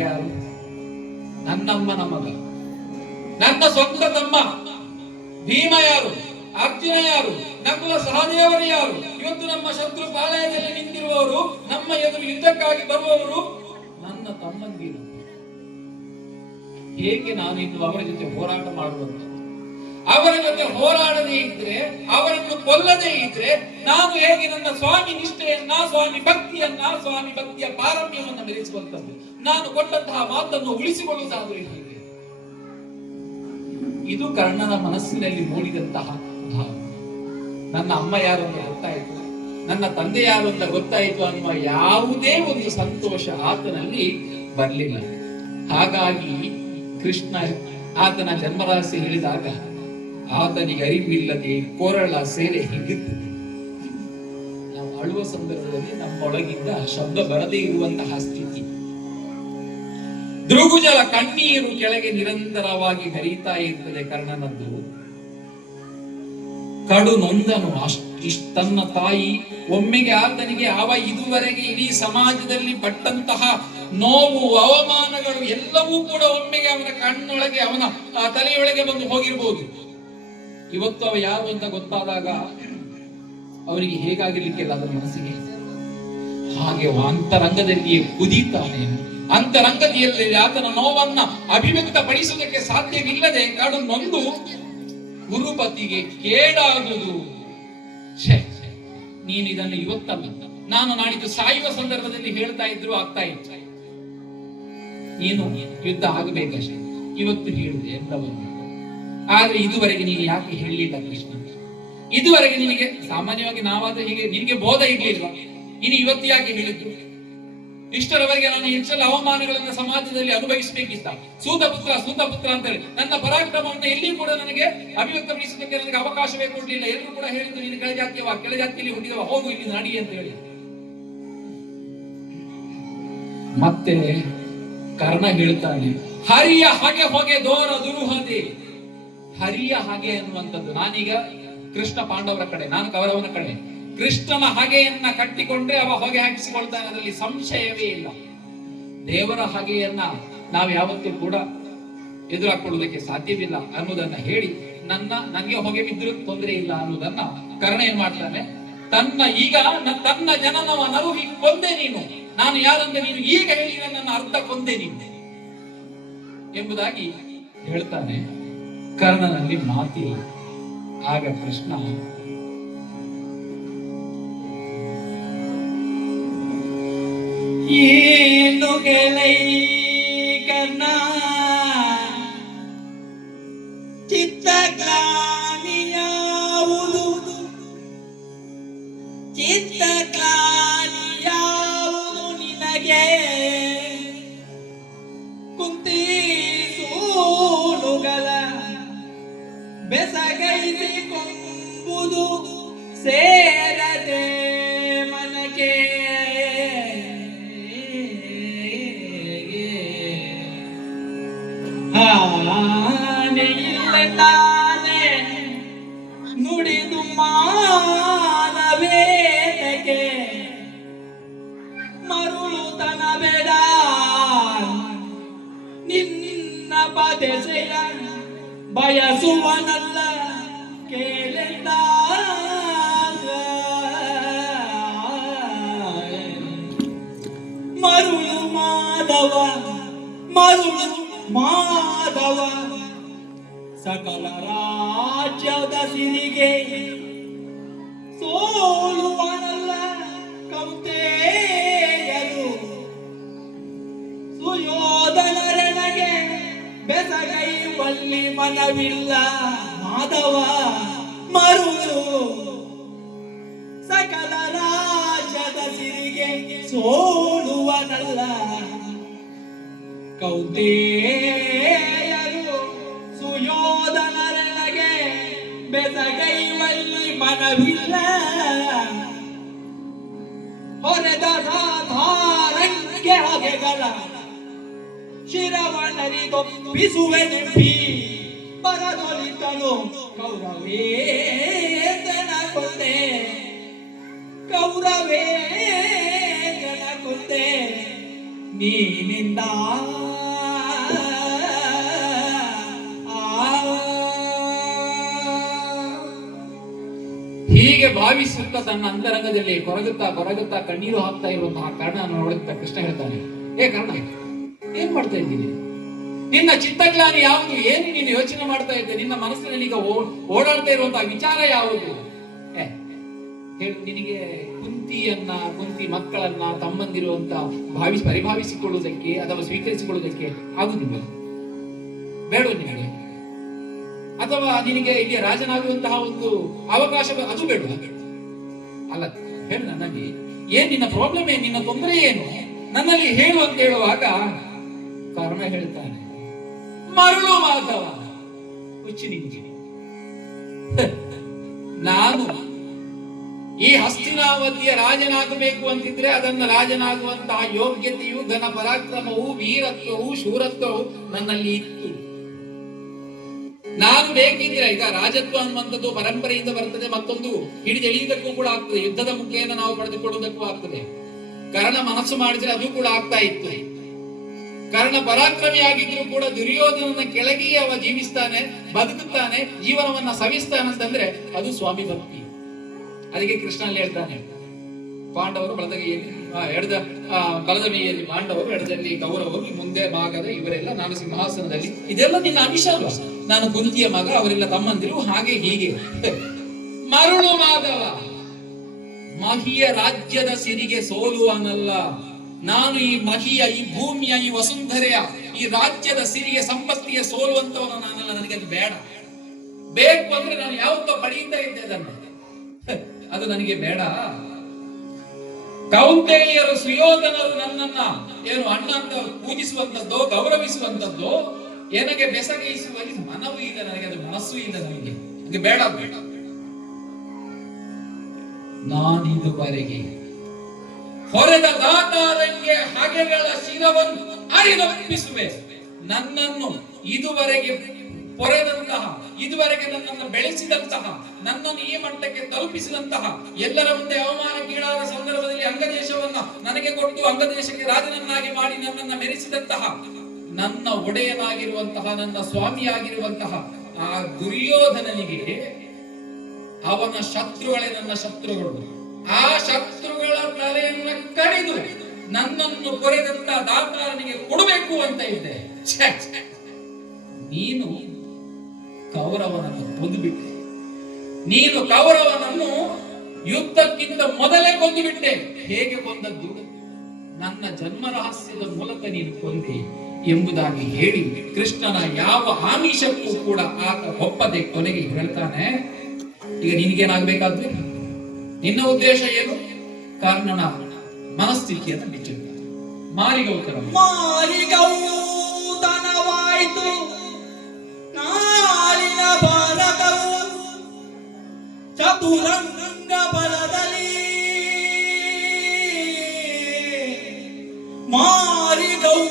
ಯಾರು ನನ್ನಮ್ಮನ ಮಗ, ನನ್ನ ಸ್ವಂತ ತಮ್ಮ ಭೀಮ ಯಾರು ಅರ್ಜುನ ಯಾರು ನಕುಲ ಸಹದೇವರು ಯಾರು ಇವತ್ತು ನಮ್ಮ ಶತ್ರು ಪಾಳಯದಲ್ಲಿ ನಿಂತಿರುವವರು, ನಮ್ಮ ಎದುರು ಯುದ್ಧಕ್ಕಾಗಿ ಬರುವವರು, ನನ್ನ ತಮ್ಮಂದಿರು. ಹೇಗೆ ನಾನು ಇನ್ನು ಅವರ ಜೊತೆ ಹೋರಾಟ ಮಾಡುವಂತ? ಅವರ ಜೊತೆ ಹೋರಾಡದೇ ಇದ್ರೆ, ಅವರನ್ನು ಕೊಲ್ಲದೇ ಇದ್ರೆ, ನಾನು ಹೇಗೆ ನನ್ನ ಸ್ವಾಮಿ ನಿಷ್ಠೆಯನ್ನ, ಸ್ವಾಮಿ ಭಕ್ತಿಯನ್ನ, ಸ್ವಾಮಿ ಭಕ್ತಿಯ ಪಾರಮ್ಯವನ್ನು ಮೆರೆಸುವಂತದ್ದು ನಾನು ಕೊಟ್ಟಂತಹ ಮಾತನ್ನು ಉಳಿಸಿಕೊಳ್ಳುವುದಾದ್ರೆ ಹೇಗೆ? ಇದು ಕರ್ಣನ ಮನಸ್ಸಿನಲ್ಲಿ ಮೂಡಿದಂತಹ ಭಾವ ನನ್ನ ಅಮ್ಮ ಯಾರು ಅಂತ ಗೊತ್ತಾಯಿತು? ನನ್ನ ತಂದೆ ಯಾರು ಅಂತ ಗೊತ್ತಾಯಿತು ಅನ್ನುವ ಯಾವುದೇ ಒಂದು ಸಂತೋಷ ಆತನಲ್ಲಿ ಬರಲಿಲ್ಲ. ಹಾಗಾಗಿ ಕೃಷ್ಣ ಆತನ ಜನ್ಮರಹಸ್ಯ ಹೇಳಿದಾಗ ಆತನಿಗೆ ಅರಿವಿಲ್ಲದೆ ಕೊರಳ ಸೇರೆ ಹಿಗ್ಗುತ್ತದೆ ನಾವು ಅಳುವ ಸಂದರ್ಭದಲ್ಲಿ ನಮ್ಮೊಳಗಿಂದ ಶಬ್ದ ಬರದೇ ಇರುವಂತಹ ಸ್ಥಿತಿ. ದೃಗುಜಲ ಕಣ್ಣೀರು ಕೆಳಗೆ ನಿರಂತರವಾಗಿ ಹರಿತಾ ಇರ್ತದೆ ಕರ್ಣನದ್ದು. ಕಡು ನೊಂದನು ತನ್ನ ತಾಯಿ. ಒಮ್ಮೆಗೆ ಆತನಿಗೆ ಅವ ಇದುವರೆಗೆ ಇಡೀ ಸಮಾಜದಲ್ಲಿ ಪಟ್ಟಂತಹ ನೋವು, ಅವಮಾನಗಳು ಎಲ್ಲವೂ ಕೂಡ ಒಮ್ಮೆಗೆ ಅವನ ಕಣ್ಣೊಳಗೆ, ಅವನ ತಲೆಯೊಳಗೆ ಬಂದು ಹೋಗಿರ್ಬೋದು. ಇವತ್ತು ಅವ ಯಾರು ಅಂತ ಗೊತ್ತಾದಾಗ ಅವರಿಗೆ ಹೇಗಾಗಿರ್ಲಿಕ್ಕಿಲ್ಲ ಅದರ ಮನಸ್ಸಿಗೆ. ಹಾಗೆ ಅಂತರಂಗದಲ್ಲಿಯೇ ಕುದೀತಾನೆ. ಅಂತರಂಗದಿಯಲ್ಲಿ ಆತನ ನೋವನ್ನ ಅಭಿವ್ಯಕ್ತಪಡಿಸುವುದಕ್ಕೆ ಸಾಧ್ಯವಿಲ್ಲದೆ ಕಾಡು ನೊಂದು ಗುರುಪತಿಗೆ ಕೇಡಾಗುವುದು. ನೀನು ಇದನ್ನು ಇವತ್ತಲ್ಲ. ನಾನು ನಾಡಿದ್ದು ಸಾಯುವ ಸಂದರ್ಭದಲ್ಲಿ ಹೇಳ್ತಾ ಇದ್ರು ಆಗ್ತಾ ಇತ್ತು ನೀನು ಯುದ್ಧ ಆಗಬೇಕಷ್ಟೇ ಇವತ್ತು ಹೇಳಿದೆ ಎಲ್ಲವನ್ನು ಆದ್ರೆ ಇದುವರೆಗೆ ನೀನು ಯಾಕೆ ಹೇಳಲಿಲ್ಲ ಕೃಷ್ಣ? ಇದುವರೆಗೆ ನಿನಗೆ ಸಾಮಾನ್ಯವಾಗಿ ನಾವಾದ್ರೆ ಹೀಗೆ ನಿನಗೆ ಬೋಧ ಇರಲಿಲ್ಲ ಇನ್ನು ಇವತ್ತು ಯಾಕೆ ಹೇಳಿದ್ರು ಇಷ್ಟರವರೆಗೆ ನಾನು ಹೆಚ್ಚಲ್ಲ ಅವಮಾನಗಳನ್ನ ಸಮಾಜದಲ್ಲಿ ಅನುಭವಿಸಬೇಕಿತ್ತ. ಸೂತ ಪುತ್ರ ಸೂತ ಪುತ್ರ ಅಂತಾರೆ ನನ್ನ ಪರಾಕ್ರಮವನ್ನು ಎಲ್ಲಿಯೂ ಕೂಡ ನನಗೆ ಅಭಿವ್ಯಕ್ತಪಡಿಸೋದಕ್ಕೆ ನನಗೆ ಅವಕಾಶವೇ ಕೊಡ್ಲಿಲ್ಲ. ಎಲ್ಲರೂ ಕೂಡ ಹೇಳಿದ್ರು, ನೀನು ಕೆಳಜಾತಿಯವ ಕೆಳಜಾತಿಯಲ್ಲಿ ಹುಟ್ಟಿದವ, ಹೋಗು ಇಲ್ಲಿ ನಡಿ ಅಂತ ಹೇಳಿ ಮತ್ತೆ ಕರ್ಣ ಹೇಳ್ತಾನೆ, ಹರಿಯ ಹಾಗೆ ಹೊಗೆ ದೋರ ದುರುಹದೆ. ಹರಿಯ ಹಾಗೆ ಅನ್ನುವಂಥದ್ದು ನಾನೀಗ ಕೃಷ್ಣ ಪಾಂಡವರ ಕಡೆ, ನಾನು ಕೌರವನ ಕಡೆ. ಕೃಷ್ಣನ ಹಾಗೆಯನ್ನ ಕಟ್ಟಿಕೊಂಡ್ರೆ ಅವ ಹೊಗೆ ಹಾಕಿಸಿಕೊಳ್ತಾನೆ, ಅದರಲ್ಲಿ ಸಂಶಯವೇ ಇಲ್ಲ. ದೇವರ ಹಾಗೆಯನ್ನ ನಾವು ಯಾವತ್ತೂ ಕೂಡ ಎದುರಾಕೊಳ್ಳುವುದಕ್ಕೆ ಸಾಧ್ಯವಿಲ್ಲ ಅನ್ನೋದನ್ನ ಹೇಳಿ, ನನ್ನ ನನಗೆ ಹೊಗೆ ಬಿದ್ದರೂ ತೊಂದರೆ ಇಲ್ಲ ಅನ್ನೋದನ್ನ ಕರ್ಣ ಏನ್ ಮಾಡ್ತಾನೆ? ತನ್ನ ಈಗ ತನ್ನ ಜನನವ ನರುಹಿ ಕೊಂದೆ ನೀನು. ನಾನು ಯಾರಂದ್ರೆ ನೀನು ಈಗ ಹೇಳಿ ನನ್ನ ಅರ್ಥ ಕೊಂದೆ ನೀನು. ಎಂಬುದಾಗಿ ಹೇಳ್ತಾನೆ. ಕರ್ಣನಲ್ಲಿ ಮಾತಿಲ್ಲ ಆಗ ಕೃಷ್ಣ ಏನು ಗೆಳೈ Lord, ಮನವಿಲ್ಲ ಮಾಧವ, ಮರುಳು. ಸಕಲ ರಾಜದ ಸಿರಿಗೆ ಸೋಲುವನಲ್ಲ. ಕೌತೇಯರು ಸುಯೋಧನರನಗೆ ಬೆಸಗೈವಲ್ಲಿ ಮನವಿಲ್ಲ. ಹೊರೆದ ಸಾಧಾರಣಗಳ ಶಿರವಣರಿ ತೊಪ್ಪಿಸುವೆ ನೆಂಪಿ ಬರದೊಲಿತನು. ಕೌರವೇಂದ್ರನ ಕೊಂದೆ. ಜನ ಕೊಂದೆ. ನೀನಿಂದ ಹೀಗೆ ಭಾವಿಸುತ್ತಾ ತನ್ನ ಅಂತರಂಗದಲ್ಲಿ ಕೊರಗುತ್ತಾ ಕೊರಗುತ್ತಾ ಕಣ್ಣೀರು ಹಾಕ್ತಾ ಇರುವಂತಹ ಕರ್ಣ ನೋಡುತ್ತಾ ಕೃಷ್ಣ ಹೇಳ್ತಾನೆ, ಏ ಕರ್ಣ, ಏನ್ ಮಾಡ್ತಾ ಇದ್ದೀನಿ ನಿನ್ನ ಚಿತ್ತಗ್ಲಾನಿ ಯಾವುದು? ಏನು ನೀನು ಯೋಚನೆ ಮಾಡ್ತಾ ಇದ್ದೆ? ನಿನ್ನ ಮನಸ್ಸಿನಲ್ಲಿ ಈಗ ಓಡಾಡ್ತಾ ಇರುವಂತಹ ವಿಚಾರ ಯಾವುದು? ಹೇಳು, ನಿನಗೆ ಕುಂತಿಯನ್ನ, ಕುಂತಿ ಮಕ್ಕಳನ್ನ ತಮ್ಮಂದಿರುವಂತ ಭಾವಿಸಿ ಪರಿಭಾವಿಸಿಕೊಳ್ಳುವುದಕ್ಕೆ ಅಥವಾ ಸ್ವೀಕರಿಸಿಕೊಳ್ಳುವುದಕ್ಕೆ ಆಗುದಿಲ್ಲ. ಬೇಡ ನಿನಗೆ ಅಥವಾ ನಿನಗೆ ಇಲ್ಲಿ ರಾಜನಾಗುವಂತಹ ಒಂದು ಅವಕಾಶ ಅದು ಬೇಡ. ಅಲ್ಲ, ಹೇಳು ನನಗೆ ಏನ್ ನಿನ್ನ ಪ್ರಾಬ್ಲಮ್ ಏನು? ನಿನ್ನ ತೊಂದರೆ ಏನು? ನನ್ನಲ್ಲಿ ಹೇಳು ಅಂತ ಹೇಳುವಾಗ ಕಾರಣ ಹೇಳ್ತಾನೆ. ಮರಳು ಮಾಧವ ನಾನು ಈ ಹಸ್ತಿನಾವತಿಯ ರಾಜನಾಗಬೇಕು ಅಂತಿದ್ರೆ ಅದನ್ನ ರಾಜನಾಗುವಂತಹ ಯೋಗ್ಯತೆಯು, ಘನ ಪರಾಕ್ರಮವು, ವೀರತ್ವವು, ಶೂರತ್ವವು ನನ್ನಲ್ಲಿ ಇತ್ತು. ನಾನು ಬೇಕಿದ್ರೆ, ಈಗ ರಾಜತ್ವ ಅನ್ನುವಂಥದ್ದು ಪರಂಪರೆಯಿಂದ ಬರ್ತದೆ, ಮತ್ತೊಂದು ಹಿಡಿದೆಳೆಯುವುದಕ್ಕೂ ಕೂಡ ಆಗ್ತದೆ. ಯುದ್ಧದ ಮುಖೇನ ನಾವು ಪಡೆದುಕೊಳ್ಳುವುದಕ್ಕೂ ಆಗ್ತದೆ. ಕರಣ ಮನಸ್ಸು ಮಾಡಿದ್ರೆ ಅದು ಕೂಡ ಆಗ್ತಾ ಇತ್ತು. ಕರ್ಣ ಪರಾಕ್ರಮಿಯಾಗಿದ್ರು ಕೂಡ ದುರ್ಯೋಧನನ ಕೆಳಗೆ ಅವ ಜೀವಿಸ್ತಾನೆ ಬದುಕುತ್ತಾನೆ ಜೀವನವನ್ನ ಸವಿಸ್ತಾನೆ ಅಂತಂದ್ರೆ ಅದು ಸ್ವಾಮಿ ಭಕ್ತಿ. ಅದಕ್ಕೆ ಕೃಷ್ಣ ಅಲ್ಲಿ ಹೇಳ್ತಾನೆ ಪಾಂಡವರು ಬಲದಗಿಯಲ್ಲಿ ಎಡದ ಆ, ಬಲದ ಮೇಯಲ್ಲಿ ಪಾಂಡವರು ಎಡದಲ್ಲಿ ಕೌರವರು ಮುಂದೆ ಭಾಗದ ಇವರೆಲ್ಲ ನಾನು ಸಿಂಹಾಸನದಲ್ಲಿ. ಇದೆಲ್ಲ ನಿನ್ನ ಅಂಶ ಅಲ್ವಾ ನಾನು ಕುಂತಿಯ ಮಗ ಅವರೆಲ್ಲ ತಮ್ಮಂದಿರು ಹಾಗೆ ಹೀಗೆ. ಮರುಳು ಮಾಧವ ಮಹಿಯ ರಾಜ್ಯದ ಸಿರಿಗೆ ಸೋಲುವನಲ್ಲ. ನಾನು ಈ ಮಹಿಯ, ಈ ಭೂಮಿಯ, ಈ ವಸುಂಧರೆಯ, ಈ ರಾಜ್ಯದ ಸಿರಿಗೆ ಸಂಪತ್ತಿಯ ಸೋಲುವಂತವನು ನಾನಲ್ಲ, ನನಗೆ ಅದು ಬೇಡ. ಬೇಕು ಅಂದ್ರೆ ನಾನು ಯಾವತ್ತೋ ಪಡೆಯುತ್ತಾ ಇದ್ದೆ ಅದನ್ನು. ಅದು ನನಗೆ ಬೇಡ. ಕೌಂತೆಯರು, ಸುಯೋಧನರು ನನ್ನನ್ನ ಏನು ಅಣ್ಣ ಅಂತ ಪೂಜಿಸುವಂತದ್ದೋ, ಗೌರವಿಸುವಂತದ್ದೋ ನನಗೆ ಬೆಸಗೈಸುವಲ್ಲಿ ಮನವೂ ಇಲ್ಲ ನನಗೆ, ಅದು ಮನಸ್ಸು ಇಲ್ಲ ನನಗೆ. ನನಗೆ ಬೇಡ ಅದು ಬೇಡ. ನಾನಿದುವರೆಗೆ ಹೊರೆದ ದಾತಾರಂಗೆ ಹಗೆಗಳ ಶಿರವನ್ನು ಅರಿದಪ್ಪಿಸುವೆ ನನ್ನನ್ನು ಇದುವರೆಗೆ ಪೊರೆದಂತಹ, ಇದುವರೆಗೆ ನನ್ನನ್ನು ಬೆಳೆಸಿದಂತಹ, ನನ್ನನ್ನು ಈ ಮಟ್ಟಕ್ಕೆ ತಲುಪಿಸಿದಂತಹ ಎಲ್ಲರ ಮುಂದೆ ಕೀಳಾದ ಸಂದರ್ಭದಲ್ಲಿ ಅಂಗದೇಶವನ್ನ ನನಗೆ ಕೊಟ್ಟು ಅಂಗದೇಶಕ್ಕೆ ರಾಜನನ್ನಾಗಿ ಮಾಡಿ ನನ್ನನ್ನು ಮೆರೆಸಿದಂತಹ, ನನ್ನ ಒಡೆಯನಾಗಿರುವಂತಹ, ನನ್ನ ಸ್ವಾಮಿಯಾಗಿರುವಂತಹ ಆ ದುರ್ಯೋಧನನಿಗೆ ಅವನ ಶತ್ರುಗಳೇ ನನ್ನ ಶತ್ರುಗಳು. ಆ ಶತ್ರುಗಳ ತಲೆಯನ್ನ ಕಡಿದು ನನ್ನನ್ನು ಕೊರೆದಂತ ದಾತಾರನಿಗೆ ಕೊಡಬೇಕು ಅಂತ ಇದೆ. ನೀನು ಕೌರವನನ್ನು ಕೊಂದುಬಿಟ್ಟೆ. ನೀನು ಕೌರವನನ್ನು ಯುದ್ಧಕ್ಕಿಂತ ಮೊದಲೇ ಕೊಂದುಬಿಟ್ಟೆ. ಹೇಗೆ ಕೊಂದದ್ದು? ನನ್ನ ಜನ್ಮ ರಹಸ್ಯದ ಮೂಲಕ ನೀನು ಕೊಂದೆ ಎಂಬುದಾಗಿ ಹೇಳಿ ಕೃಷ್ಣನ ಯಾವ ಆಮಿಷಕ್ಕೂ ಕೂಡ ಆತ ಒಪ್ಪದೆ ಕೊನೆಗೆ ಹೇಳ್ತಾನೆ, ಈಗ ನಿನಗೇನಾಗಬೇಕಾದ್ರೆ ನಿನ್ನ ಉದ್ದೇಶ ಏನು? ಕರ್ಣನ ಮನಸ್ಥಿತಿಯನ್ನು ಬಿಚ್ಚು ಮಾರಿಗೌತರ ಮಾರಿಗೌತನವಾಯಿತು. ನಾಳಿನ ಭಾರತವು ಚತುರಂಗ ಬಲದಲ್ಲಿ. ಮಾರಿಗೌತನವಾಯಿತು.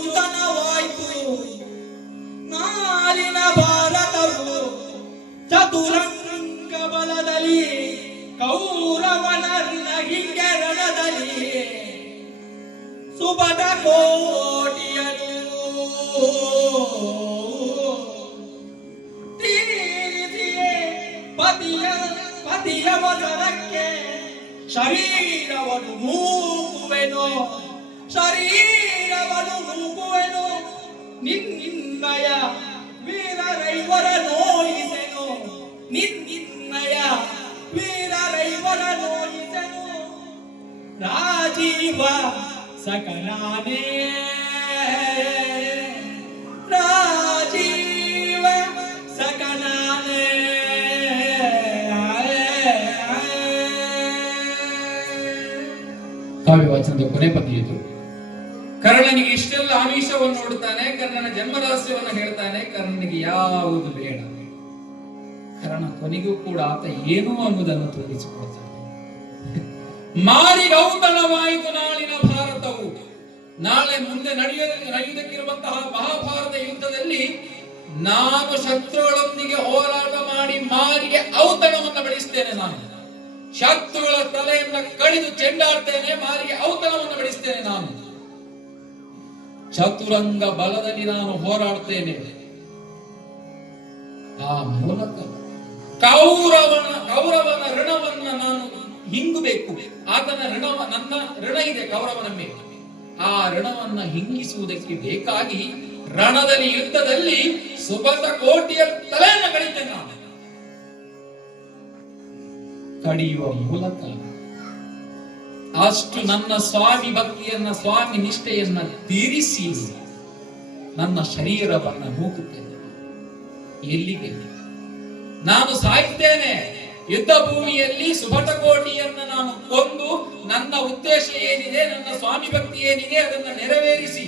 ನಾಳಿನ ಭಾರತವು ಚತುರಂಗ ಬಲದಲ್ಲಿ. ಕೌರವನ ಹಿಂಗೆ ರಣದಲ್ಲಿ ಸುಬದ ಕೋಟಿಯನು. ತೀರಿಸಿಯೇ ಪತಿಯ ಪತಿಯ ಮೊದಲಕ್ಕೆ ಶರೀರವನ್ನು ಮೂಗುವೆನು ಶರೀರವನ್ನು ಮೂಗುವೆನು ನಿನ್ನಯ ವೀರರೈವರ ನೋಯಿಸೆನು. ನಿನ್ನಯ ವೀರರೈವರ ನೋಯಿಸೆನು ರಾಜೀವ ಸಕಲಾನೇ ರಾಜೀವ ಸಕಲಾನೇ ಕಾವ್ಯವಾಚನದ ಕೊನೆ ಪದ್ಯ ಇದು. ಕರ್ಣನಿಗೆ ಇಷ್ಟೆಲ್ಲ ಆಮಿಷವನ್ನು ನೋಡುತ್ತಾನೆ ಕರ್ಣನ ಜನ್ಮ ರಹಸ್ಯವನ್ನು ಹೇಳ್ತಾನೆ, ಕರ್ಣನಿಗೆ ಯಾವುದು ಬೇಡ. ಕರ್ಣ ಕೊನೆಗೂ ಕೂಡ ಆತ ಏನು ಅನ್ನುವುದನ್ನು ತೋರಿಸಿಕೊಳ್ತಾನೆ ಮಾರಿ ಗೌತಣವಾಯಿತು ನಾಳಿನ ಭಾರತವು. ನಾಳೆ ಮುಂದೆ ನಡೆಯ, ನಡೆಯುವುದಕ್ಕಿರುವಂತಹ ಮಹಾಭಾರತ ಯುದ್ಧದಲ್ಲಿ ನಾನು ಶತ್ರುಗಳೊಂದಿಗೆ ಹೋರಾಟ ಮಾಡಿ ಮಾರಿಗೆ ಔತಣವನ್ನು ಬೆಳೆಸುತ್ತೇನೆ ನಾನು. ಶತ್ರುಗಳ ತಲೆಯನ್ನ ಕಡಿದು ಚೆಂಡಾಡ್ತೇನೆ, ಮಾರಿಗೆ ಔತಣವನ್ನು ಬಡಿಸ್ತೇನೆ ನಾನು. ಚತುರಂಗ ಬಲದಲ್ಲಿ ನಾನು ಹೋರಾಡ್ತೇನೆ. ಆ ಮೂಲಕ ಕೌರವನ ಕೌರವನ ಋಣವನ್ನ ನಾನು ಹಿಂಗಬೇಕು. ಆತನ ಋಣವ, ನನ್ನ ಋಣ ಇದೆ ಕೌರವನ ಮೇಲೆ. ಆ ಋಣವನ್ನ ಹಿಂಗಿಸುವುದಕ್ಕೆ ಬೇಕಾಗಿ ರಣದಲ್ಲಿ, ಯುದ್ಧದಲ್ಲಿ ಸುಭದ ಕೋಟಿಯ ತಲೆಯನ್ನು ಕಡಿತೇನೆ ನಾನು. ಕಡಿಯುವ ಮೂಲಕ ಅಷ್ಟು ನನ್ನ ಸ್ವಾಮಿ ಭಕ್ತಿಯನ್ನ, ಸ್ವಾಮಿ ನಿಷ್ಠೆಯನ್ನ ತೀರಿಸಿ ನನ್ನ ಶರೀರವನ್ನ ನೂಕುತ್ತೇನೆ ಎಲ್ಲಿಗೆ? ನಾನು ಸಾಯ್ತೇನೆ ಯುದ್ಧ ಭೂಮಿಯಲ್ಲಿ ಸುಭಟಕೋಟಿಯನ್ನ ನಾನು ಕೊಂದು ನನ್ನ ಉದ್ದೇಶ ಏನಿದೆ, ನನ್ನ ಸ್ವಾಮಿ ಭಕ್ತಿ ಏನಿದೆ ಅದನ್ನ ನೆರವೇರಿಸಿ.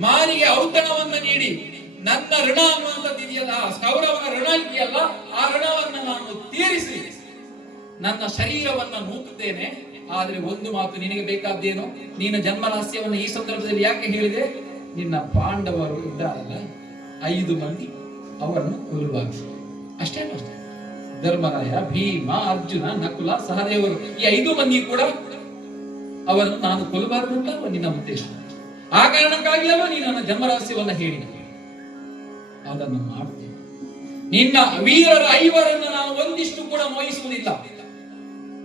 ಮಾರಿಗೆ ಔತಣವನ್ನ ನೀಡಿ. ನನ್ನ ಋಣ ಅನ್ನುವಂಥದ್ದಿದೆಯಲ್ಲ ಸೌರವನ ಋಣ ಇದೆಯಲ್ಲ, ಆ ಋಣವನ್ನ ನಾನು ತೀರಿಸಿ. ನನ್ನ ಶರೀರವನ್ನ ನೂಕುತ್ತೇನೆ. ಆದ್ರೆ ಒಂದು ಮಾತು ನಿನಗೆ ಬೇಕಾದ್ದೇನು? ನಿನ್ನ ಜನ್ಮ ರಹಸ್ಯವನ್ನು ಈ ಸಂದರ್ಭದಲ್ಲಿ ಯಾಕೆ ಹೇಳಿದೆ? ನಿನ್ನ ಪಾಂಡವರು ಇದ್ದಾರಲ್ಲ, ಐದು ಮಂದಿ ಅವರನ್ನು ಕೊಲ್ಲುವಾಗ. ಅಷ್ಟೇ ಅಷ್ಟೇ. ಧರ್ಮರಾಯ, ಭೀಮ, ಅರ್ಜುನ, ನಕುಲ, ಸಹದೇವರು ಈ ಐದು ಮಂದಿ ಕೂಡ ಅವರನ್ನು ನಾನು ಕೊಲ್ಲಬಾರದು ಅಂತ ನಿನ್ನ ಉದ್ದೇಶ? ಆ ಕಾರಣಕ್ಕಾಗಿ ಅಲ್ಲ ನೀನು ನನ್ನ ಜನ್ಮರಹಸ್ಯವನ್ನ ಹೇಳಿದ? ಅದನ್ನು ಮಾಡ್ತೇನೆ. ನಿನ್ನ ವೀರರ ಐವರನ್ನು ನಾನು ಒಂದಿಷ್ಟು ಕೂಡ ಮೋಹಿಸುವುದಿಲ್ಲ.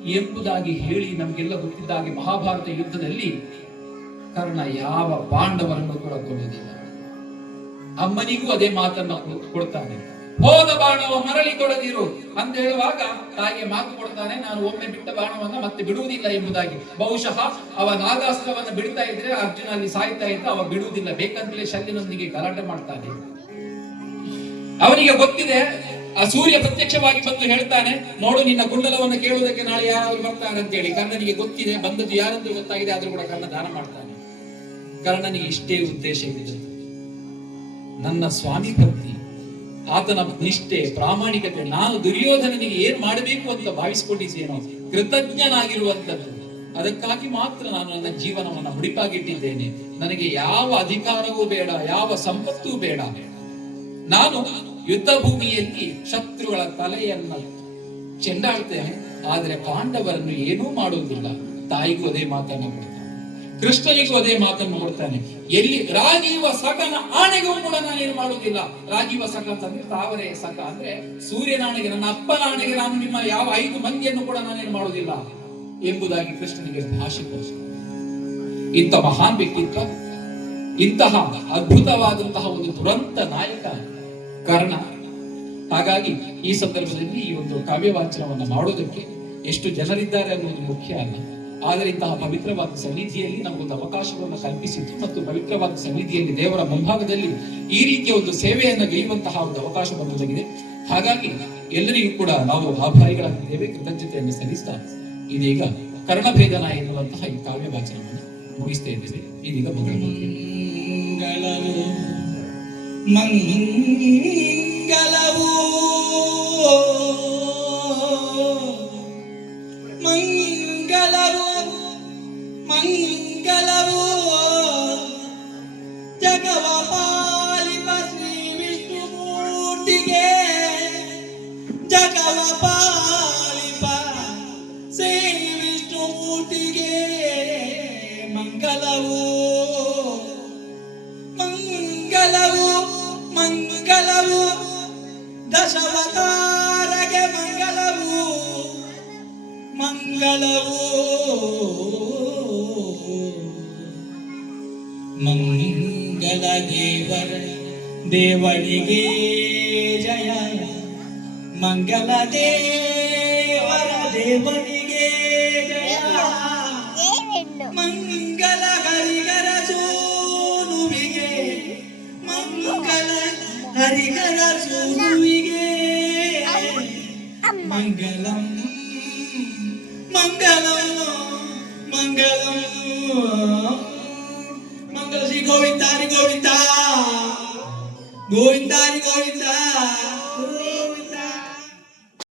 ಎಂಬುದಾಗಿ ಹೇಳಿ ನಮಗೆಲ್ಲ ಗೊತ್ತಿದ್ದಾಗೆ ಮಹಾಭಾರತ ಯುದ್ಧದಲ್ಲಿ ಕರ್ಣ ಯಾವ ಪಾಂಡವರನ್ನು ಕೂಡ ಕೊಲ್ಲುವುದಿಲ್ಲ. ಅಮ್ಮನಿಗೂ ಅದೇ ಮಾತನ್ನ ಕೊಡ್ತಾನೆ. ಹೋದ ಬಾಣವ ಮರಳಿ ತೊಡದಿರು ಅಂತ ಹೇಳುವಾಗ ತಾಯಿಗೆ ಮಾತು ಕೊಡ್ತಾನೆ, ನಾನು ಒಮ್ಮೆ ಬಿಟ್ಟ ಬಾಣವನ್ನ ಮತ್ತೆ ಬಿಡುವುದಿಲ್ಲ ಎಂಬುದಾಗಿ. ಬಹುಶಃ ಅವ ನಾಗಾಸ್ತ್ರವನ್ನ ಬಿಡ್ತಾ ಇದ್ರೆ ಅರ್ಜುನ ಅಲ್ಲಿ ಸಾಯ್ತಾ ಇದ್ದ ಅವ ಬಿಡುವುದಿಲ್ಲ, ಬೇಕಂತಲೇ ಶಲ್ಯನೊಂದಿಗೆ ಗಲಾಟೆ ಮಾಡ್ತಾನೆ. ಅವನಿಗೆ ಗೊತ್ತಿದೆ, ಆ ಸೂರ್ಯ ಪ್ರತ್ಯಕ್ಷವಾಗಿ ಬಂದು ಹೇಳ್ತಾನೆ, ನೋಡು, ನಿನ್ನ ಕುಂಡಲವನ್ನು ಕೇಳುವುದಕ್ಕೆ ನಾಳೆ ಯಾರು ಬರ್ತಾರೆ ಅಂತೇಳಿ. ಕರ್ಣನಿಗೆ ಗೊತ್ತಿದೆ, ಬಂದದ್ದು ಯಾರಂತ ಗೊತ್ತಾಗಿದೆ, ಆದ್ರೂ ಕೂಡ ಕರ್ಣ ದಾನ ಮಾಡ್ತಾನೆ. ಕರ್ಣನಿಗೆ ಇಷ್ಟೇ ಉದ್ದೇಶ ಇದೆ. ನನ್ನ ಸ್ವಾಮಿ ಭಕ್ತಿ. ಆತನ ನಿಷ್ಠೆ, ಪ್ರಾಮಾಣಿಕತೆ, ನಾನು ದುರ್ಯೋಧನನಿಗೆ ಏನ್ ಮಾಡಬೇಕು ಅಂತ ಭಾವಿಸಿಕೊಂಡಿದ್ದೇನೋ ಕೃತಜ್ಞನಾಗಿರುವಂತದ್ದು ಅದಕ್ಕಾಗಿ ಮಾತ್ರ ನಾನು ನನ್ನ ಜೀವನವನ್ನ ಮುಡಿಪಾಗಿಟ್ಟಿದ್ದೇನೆ. ನನಗೆ ಯಾವ ಅಧಿಕಾರವೂ ಬೇಡ, ಯಾವ ಸಂಪತ್ತೂ ಬೇಡ. ನಾನು ಯುದ್ಧ ಭೂಮಿಯಲ್ಲಿ ಶತ್ರುಗಳ ತಲೆಯನ್ನ ಚೆಂಡಾಡ್ತೇನೆ, ಆದರೆ ಪಾಂಡವರನ್ನು ಏನೂ ಮಾಡುವುದಿಲ್ಲ ತಾಯಿಗೂ ಅದೇ ಮಾತನ್ನು ಕೊಡ್ತಾನೆ. ಕೃಷ್ಣನಿಗೂ ಅದೇ ಮಾತನ್ನು ಕೊಡ್ತಾನೆ. ಎಲ್ಲಿ ರಾಜೀವ ಸಕನ ಆಣೆಗೂ ಕೂಡ ನಾನೇನು ಮಾಡುವುದಿಲ್ಲ. ರಾಜೀವ ಸಕ ಅಂತಂದ್ರೆ ತಾವರೆ ಸಕ ಅಂದ್ರೆ ಸೂರ್ಯನ ಆಣೆಗೆ, ನನ್ನ ಅಪ್ಪನ ಆಣೆಗೆ ನಾನು ನಿಮ್ಮ ಯಾವ ಐದು ಮಂದಿಯನ್ನು ಕೂಡ ನಾನೇನು ಮಾಡುವುದಿಲ್ಲ ಎಂಬುದಾಗಿ ಕೃಷ್ಣನಿಗೆ ಭಾಷೆ ಇಂಥ ಮಹಾನ್ ವ್ಯಕ್ತಿತ್ವ ಇಂತಹ ಅದ್ಭುತವಾದಂತಹ ಒಂದು ದುರಂತ ನಾಯಕ ಕರ್ಣ. ಹಾಗಾಗಿ ಈ ಸಂದರ್ಭದಲ್ಲಿ ಈ ಒಂದು ಕಾವ್ಯ ವಾಚನವನ್ನು ಮಾಡೋದಕ್ಕೆ ಎಷ್ಟು ಜನರಿದ್ದಾರೆ ಅನ್ನೋದು ಮುಖ್ಯ ಅಲ್ಲ. ಆದರೆ ಇಂತಹ ಪವಿತ್ರವಾದ ಸನ್ನಿಧಿಯಲ್ಲಿ ನಮಗೊಂದು ಅವಕಾಶವನ್ನು ಕಲ್ಪಿಸಿತ್ತು ಮತ್ತು ಪವಿತ್ರವಾದ ಸನ್ನಿಧಿಯಲ್ಲಿ ದೇವರ ಮುಂಭಾಗದಲ್ಲಿ ಈ ರೀತಿಯ ಒಂದು ಸೇವೆಯನ್ನು ಗೆಲ್ಲುವಂತಹ ಒಂದು ಅವಕಾಶ ಬಂದಿದೆ ಹಾಗಾಗಿ ಎಲ್ಲರಿಗೂ ಕೂಡ ನಾವು ಆಭಾರಿಗಳಾಗಿದ್ದೇವೆ ಕೃತಜ್ಞತೆಯನ್ನು ಸಲ್ಲಿಸ್ತಾ ಇದೀಗ ಕರ್ಣಭೇದನ ಎನ್ನುವಂತಹ ಈ ಕಾವ್ಯ ವಾಚನವನ್ನು ಮುಗಿಸ್ತಾ ಇದ್ದೇವೆ ಇದೀಗ ಮಂಗಳವು ಮಂಗಳವು. ಜಗವ ಪಾಲಿಪ ಶ್ರೀ ವಿಷ್ಣುಮೂರ್ತಿಗೆ ಮಂಗಳವು ಮಂಗಲವು ಮಂಗಲವು ದಶವತಾರಗೆ ಮಂಗಲವು ಮಂಗಳವು ಮಂಗಲ ದೇವರ ದೇವಳಿಗೆ ಜಯ ಮಂಗಲ ದೇವರ ದೇವನಿಗೆ ಜಯ ಮಂಗಲ ಹರಿಗರ ಸೋನುವಿಗೆ ಮಂಗಲ ಹರಿಗರ ಸೋನುವಿಗೆ. ಮಂಗಲಂ ಮಂಗಲಂ ಮಂಗಲಂ. ಮಂಗಲ ಶ್ರೀ ಗೋವಿಂದ ಹರಿ ಗೋವಿಂದ ಗೋವಿಂದ ಹರಿ ಗೋವಿಂದ.